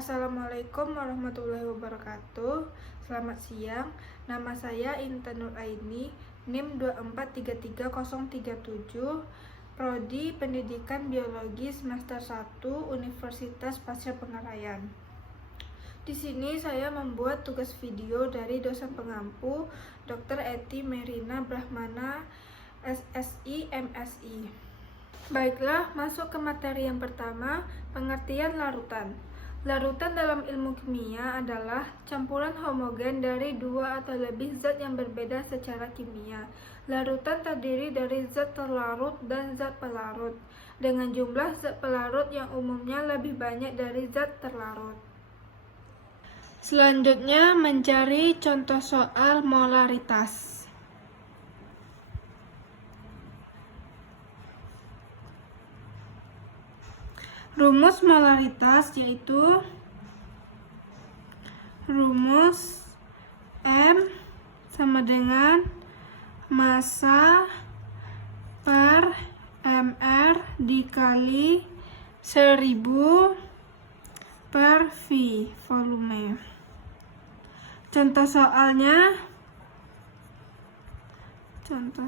Assalamualaikum warahmatullahi wabarakatuh. Selamat siang. Nama saya Intan Nuraini, NIM 2433037, Prodi Pendidikan Biologi semester 1 Universitas Pasca-Pengarayan. Di sini saya membuat tugas video dari dosen pengampu Dr. Eti Merina Brahmana, SSI, MSI. Baiklah, masuk ke materi yang pertama, pengertian larutan. Larutan dalam ilmu kimia adalah campuran homogen dari dua atau lebih zat yang berbeda secara kimia. Larutan terdiri dari zat terlarut dan zat pelarut, dengan jumlah zat pelarut yang umumnya lebih banyak dari zat terlarut. Selanjutnya, mencari contoh soal molaritas. Rumus molaritas yaitu rumus M sama dengan massa per mR dikali 1000 per V volume. Contoh soalnya, larutan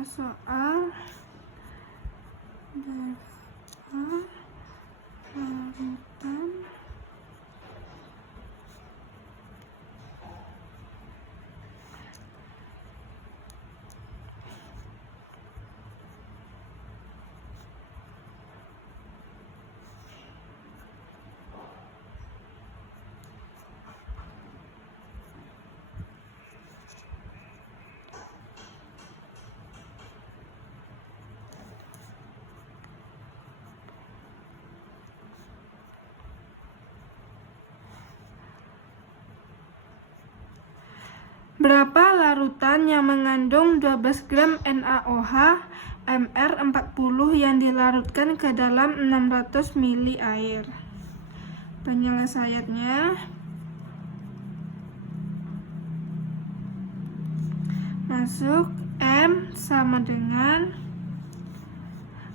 berapa larutan yang mengandung 12 gram NaOH MR40 yang dilarutkan ke dalam 600 ml air? Penyelesaiannya, masuk M sama dengan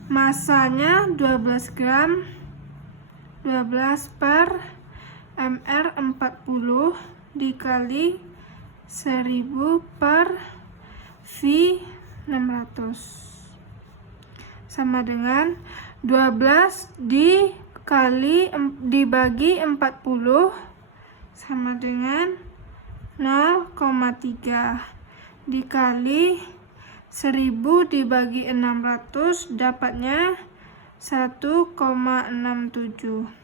massanya 12 gram, 12 per MR40 dikali 1000 per V 600 sama dengan 12 dibagi 40 sama dengan 0,3 dikali 1000 dibagi 600 dapatnya 1,67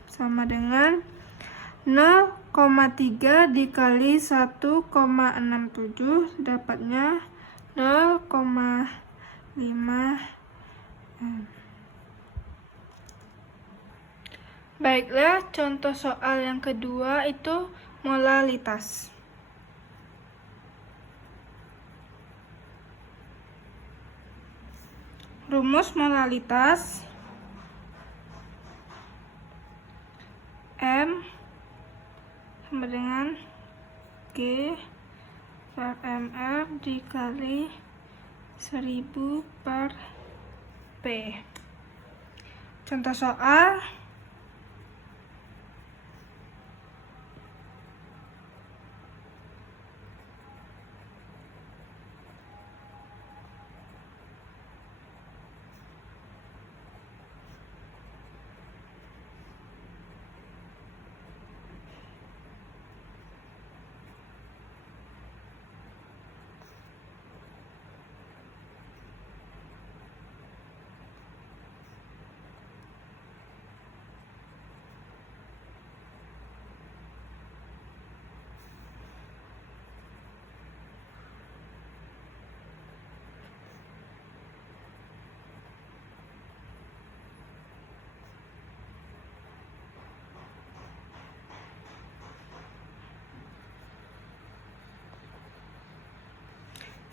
sama dengan 0,3 dikali 1,67 dapatnya 0,5. Baiklah, contoh soal yang kedua itu molalitas. Rumus molalitas M sama dengan G per mR dikali 1000 per P. Contoh soal,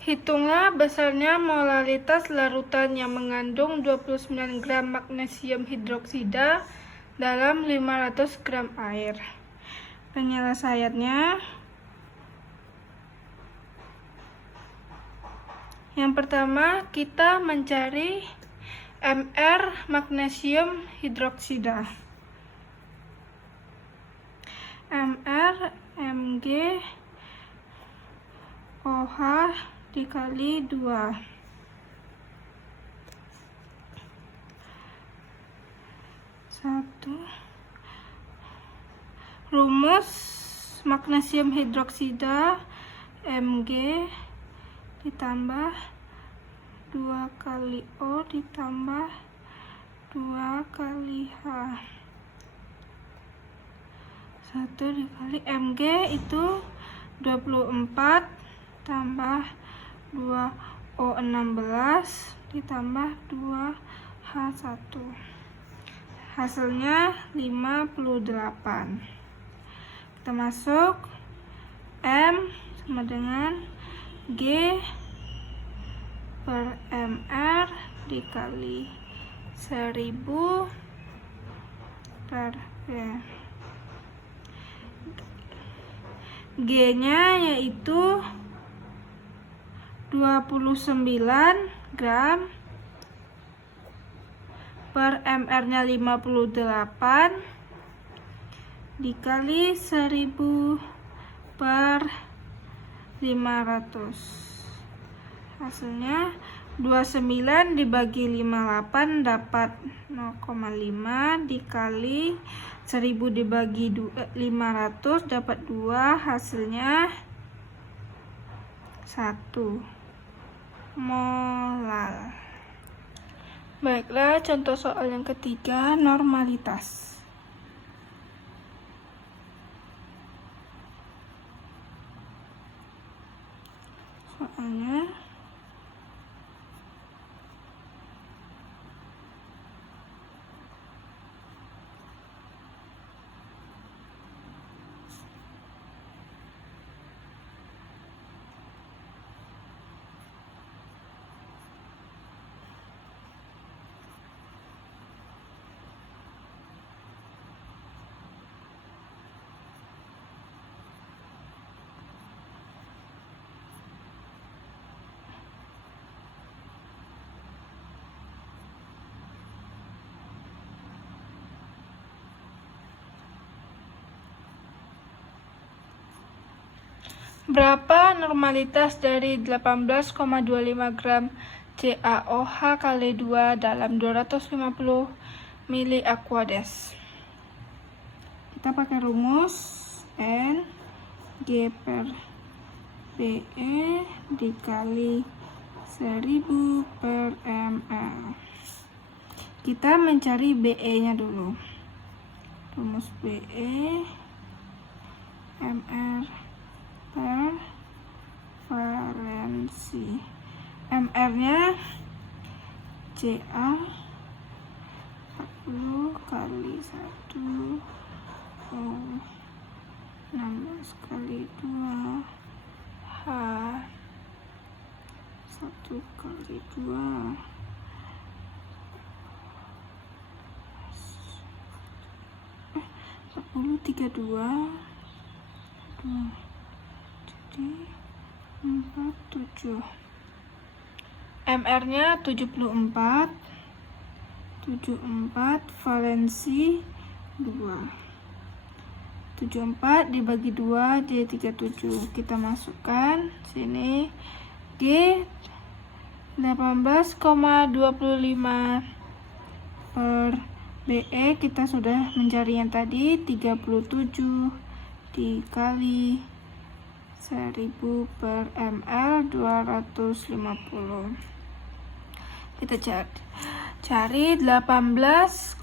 hitunglah besarnya molalitas larutan yang mengandung 29 gram magnesium hidroksida dalam 500 gram air. Penyelesaiannya, yang pertama kita mencari Mr magnesium hidroksida. MG OH dikali 2. Rumus magnesium hidroksida Mg ditambah 2 kali O ditambah 2 kali H. 1 dikali Mg itu 24 tambah 2 O 16 ditambah 2 H1. Hasilnya 58. Kita masuk M sama dengan G per MR dikali 1000 per P. G nya yaitu 29 gram per MR nya 58 dikali 1000 per 500. Hasilnya 29 dibagi 58 dapat 0,5 dikali 1000 dibagi 500 dapat 2, hasilnya 1 molar. Baiklah, contoh soal yang ketiga, normalitas. Soalnya berapa normalitas dari 18,25 gram CaOH kali 2 dalam 250 mili Aquades? Kita pakai rumus N G per PE dikali 1000 per ml. Kita mencari BE nya dulu. Rumus BE MR per valensi. MR nya Ca 40 kali 1 O 16 kali 2 H 1 kali 2 10 32 2 jadi 47. MR nya 74 valensi 2. 74 dibagi 2 jadi 37. Kita masukkan sini G 18,25 per BE kita sudah mencari yang tadi 37 dikali 1000 per ml 250. Kita cari 18,25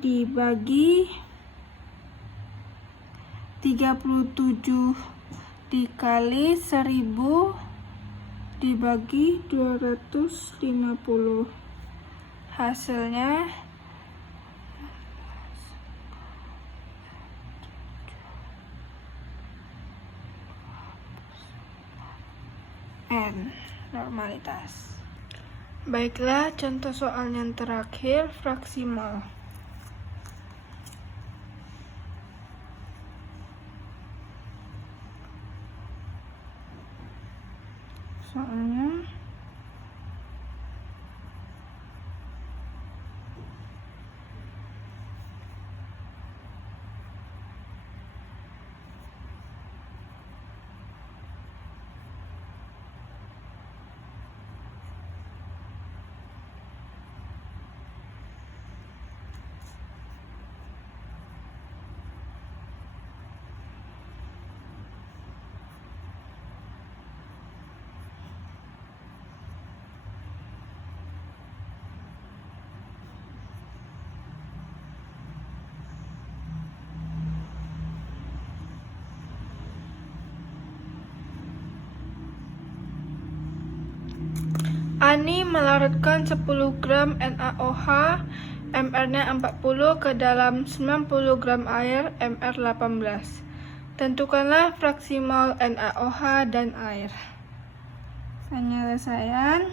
dibagi 37 dikali 1000 dibagi 250. Hasilnya N, normalitas. Baiklah, contoh soal yang terakhir, fraksi mol. Soalnya Ani melarutkan 10 gram NaOH MR-nya 40 ke dalam 90 gram air MR 18. Tentukanlah fraksi mol NaOH dan air. Penyelesaian.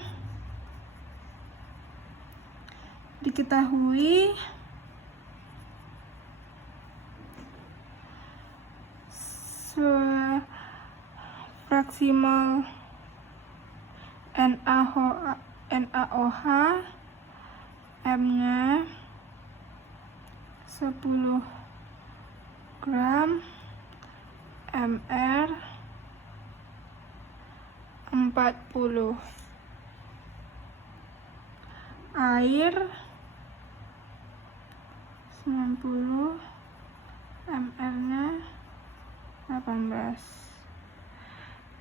Diketahui fraksi mol NaOH M-nya 10 gram MR 40. Air 90 MR-nya 18.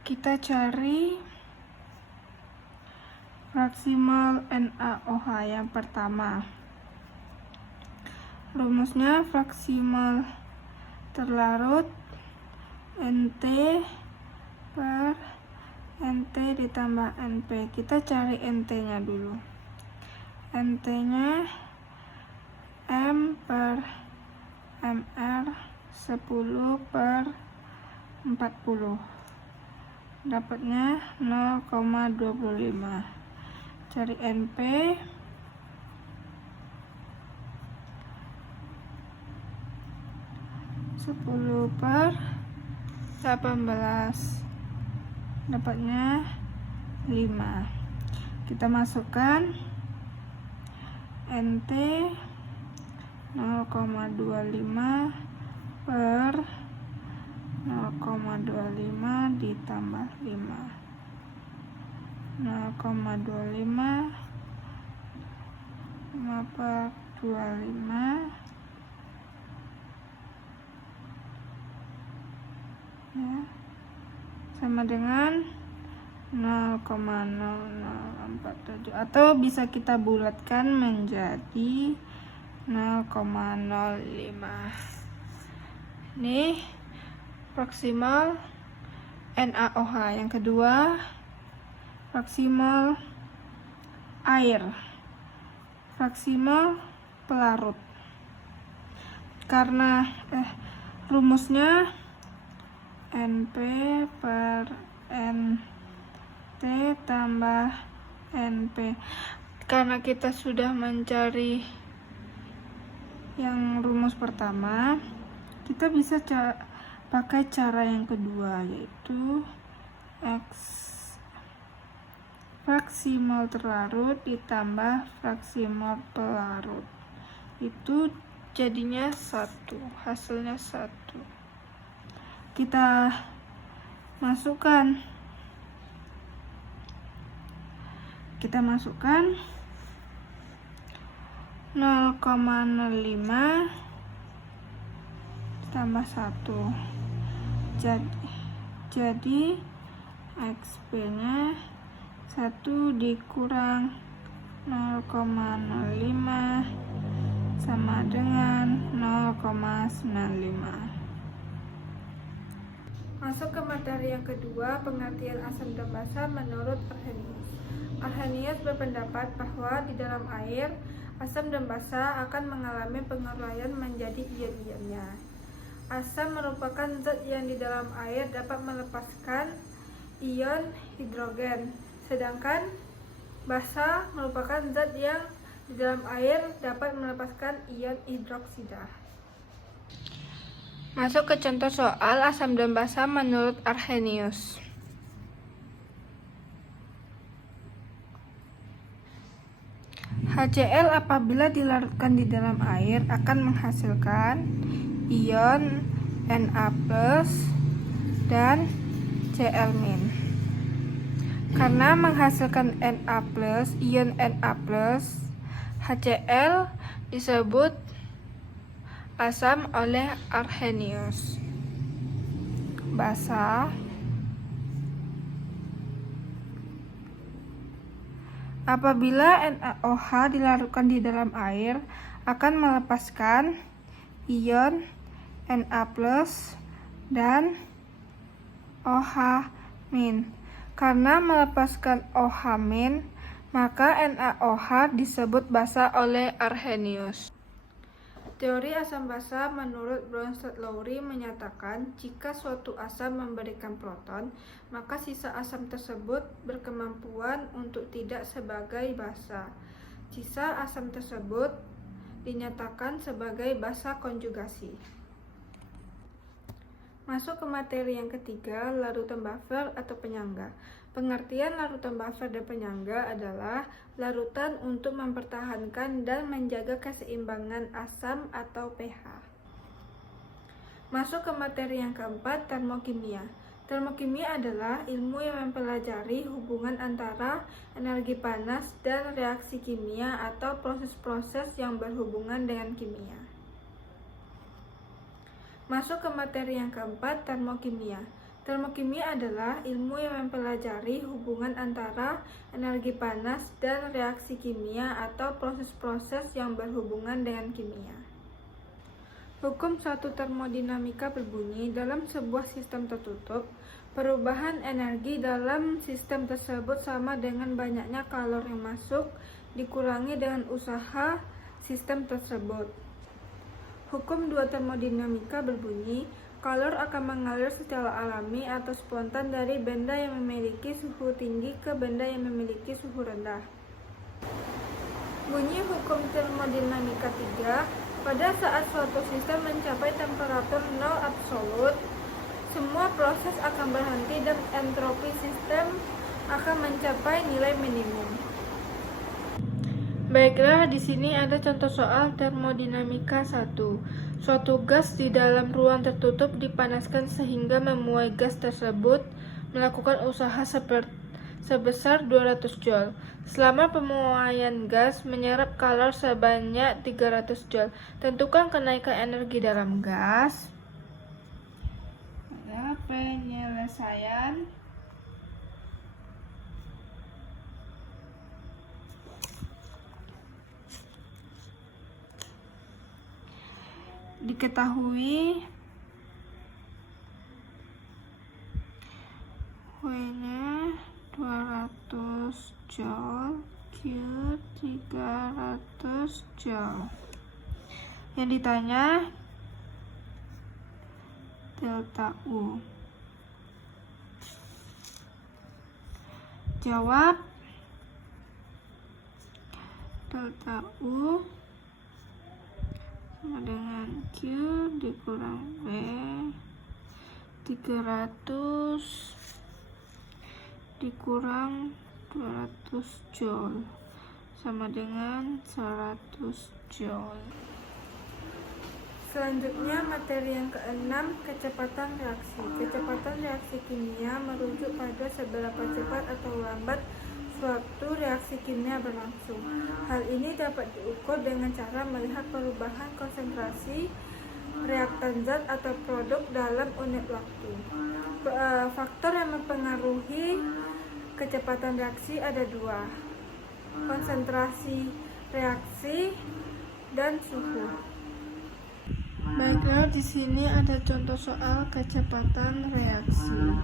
Kita cari fraksi mol NaOH yang pertama. Rumusnya fraksi mol terlarut NT per NT ditambah NP. Kita cari NT-nya dulu. NT-nya M per MR 10 per 40. Dapatnya 0,25. Cari NP. Sepuluh per 18. Dapatnya 5. Kita masukkan NT 0,25 per 0,25 ditambah 5. 0,25 5 per 25 ya, sama dengan 0,0047, atau bisa kita bulatkan menjadi 0,05. Ini fraksi mol NaOH. Yang kedua, fraksi mol air, fraksi mol pelarut. Karena rumusnya NP per NT tambah NP. Karena kita sudah mencari yang rumus pertama, kita bisa pakai cara yang kedua, yaitu X fraksi mol terlarut ditambah fraksi mol pelarut. Itu jadinya 1, hasilnya 1. Kita masukkan 0,05 tambah 1. Jadi XP-nya 1 dikurang 0,05 sama dengan 0,95. Masuk ke materi yang kedua, pengertian asam dan basa menurut Arrhenius. Arrhenius berpendapat bahwa di dalam air, asam dan basa akan mengalami penguraian menjadi ion-ionnya. Asam merupakan zat yang di dalam air dapat melepaskan ion hidrogen, sedangkan basa merupakan zat yang di dalam air dapat melepaskan ion hidroksida. Masuk ke contoh soal asam dan basa menurut Arrhenius. HCl apabila dilarutkan di dalam air akan menghasilkan ion Na+ dan Cl-. Karena menghasilkan Na+, ion Na+, HCl disebut asam oleh Arrhenius. Basa apabila NaOH dilarutkan di dalam air akan melepaskan ion Na+ dan OH-. Karena melepaskan OH- maka NaOH disebut basa oleh Arrhenius. Teori asam basa menurut Bronsted-Lowry menyatakan jika suatu asam memberikan proton, maka sisa asam tersebut berkemampuan untuk tidak sebagai basa. Sisa asam tersebut dinyatakan sebagai basa konjugasi. Masuk ke materi yang ketiga, larutan buffer atau penyangga. Pengertian larutan buffer dan penyangga adalah larutan untuk mempertahankan dan menjaga keseimbangan asam atau pH. Masuk ke materi yang keempat, termokimia. Termokimia adalah ilmu yang mempelajari hubungan antara energi panas dan reaksi kimia atau proses-proses yang berhubungan dengan kimia. Masuk ke materi yang keempat, termokimia. Termokimia adalah ilmu yang mempelajari hubungan antara energi panas dan reaksi kimia atau proses-proses yang berhubungan dengan kimia. Hukum suatu termodinamika berbunyi, dalam sebuah sistem tertutup, perubahan energi dalam sistem tersebut sama dengan banyaknya kalor yang masuk dikurangi dengan usaha sistem tersebut. Hukum dua termodinamika berbunyi, kalor akan mengalir secara alami atau spontan dari benda yang memiliki suhu tinggi ke benda yang memiliki suhu rendah. Bunyi hukum termodinamika 3, pada saat suatu sistem mencapai temperatur nol absolut, semua proses akan berhenti dan entropi sistem akan mencapai nilai minimum. Baiklah, di sini ada contoh soal termodinamika 1. Suatu gas di dalam ruang tertutup dipanaskan sehingga memuai gas tersebut melakukan usaha sebesar 200 Joule. Selama pemuaian gas menyerap kalor sebanyak 300 Joule. Tentukan kenaikan energi dalam gas. Ada penyelesaian. Diketahui W-nya 200 Joule, Q 300 Joule. Yang ditanya delta U. Jawab, delta U sama dengan Q dikurang V 300 dikurang 200 Joule sama dengan 100 Joule. Selanjutnya materi yang keenam, kecepatan reaksi. Kecepatan reaksi kimia merujuk pada seberapa cepat atau lambat suatu reaksi kimia berlangsung. Hal ini dapat diukur dengan cara melihat perubahan konsentrasi reaktan zat atau produk dalam unit waktu. Faktor yang mempengaruhi kecepatan reaksi ada dua, konsentrasi reaksi dan suhu. Baiklah, di sini ada contoh soal kecepatan reaksi.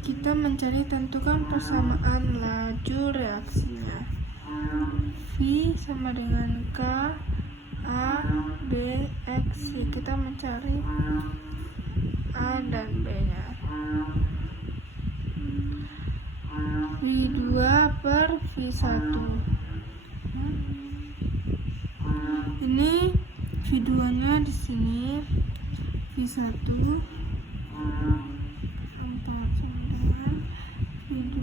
Kita mencari, tentukan persamaan laju reaksinya. V sama dengan K A B X. Kita mencari A dan B nya. V2 per V1. Ini V2 nya di sini, V1 V2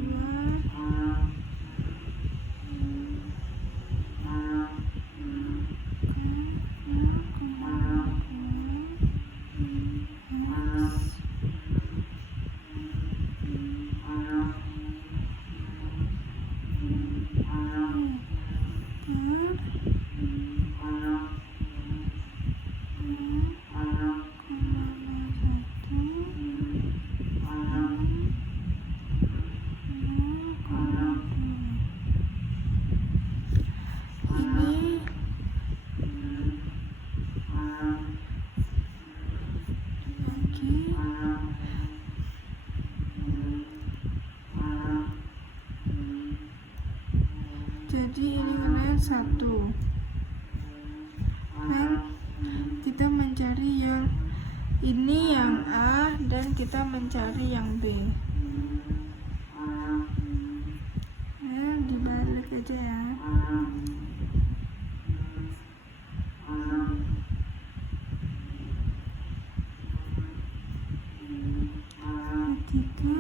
Ini yang A dan kita mencari yang B. Nah, dibalik aja ya. Tiga.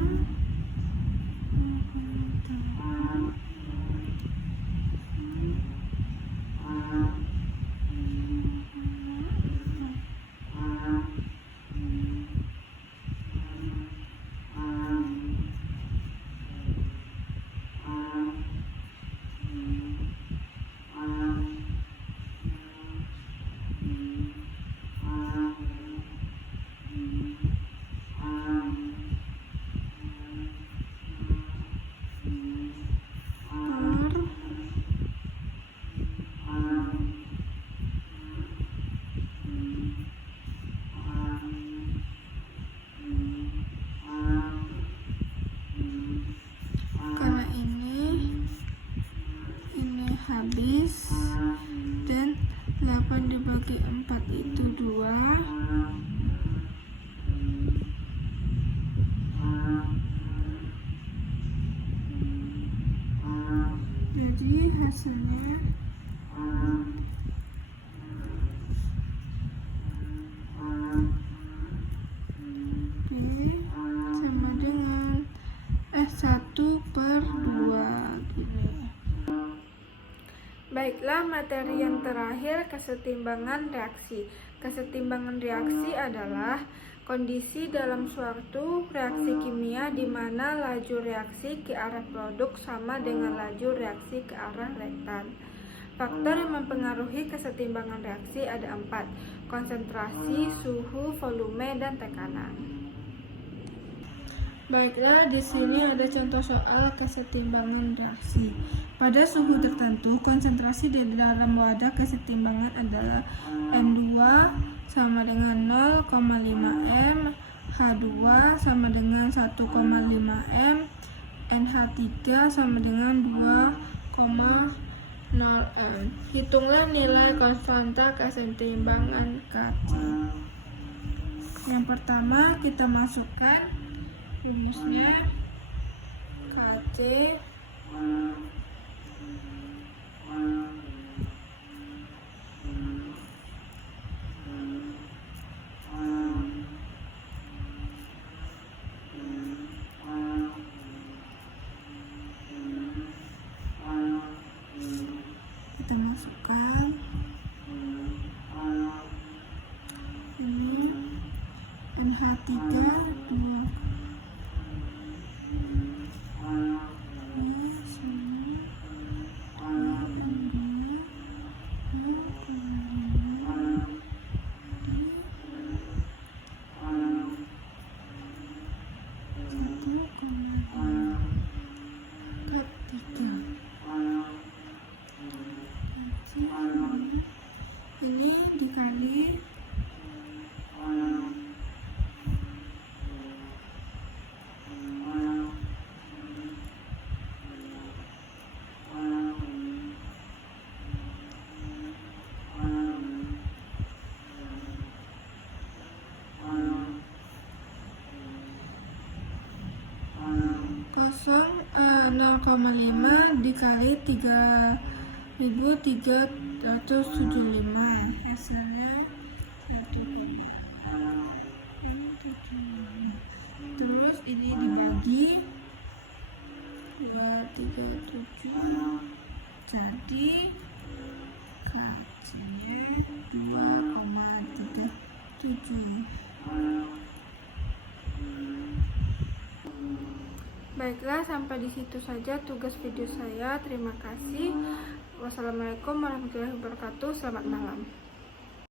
Karena ini habis dan 8 dibagi 4 itu 2. Jadi hasilnya B sama dengan 1/2 gini. Baiklah, materi yang terakhir, kesetimbangan reaksi. Kesetimbangan reaksi adalah kondisi dalam suatu reaksi kimia di mana laju reaksi ke arah produk sama dengan laju reaksi ke arah reaktan. Faktor yang mempengaruhi kesetimbangan reaksi ada 4: konsentrasi, suhu, volume, dan tekanan. Baiklah, di sini ada contoh soal kesetimbangan reaksi. Pada suhu tertentu, konsentrasi di dalam wadah kesetimbangan adalah N2 sama dengan 0,5 m, H2 sama dengan 1,5 m, NH3 sama dengan 2,0 m. Hitunglah nilai konstanta kesetimbangan Kc. Yang pertama kita masukkan rumusnya Kc kita masukkan ini NH3 2. Ini dikali kosong 0,5 dikali 3.375, hasilnya 1,75. Terus ini dibagi 237, jadi Kc-nya 2,37. Baiklah, sampai di situ saja tugas video saya. Terima kasih. Wassalamualaikum warahmatullahi wabarakatuh. Selamat malam.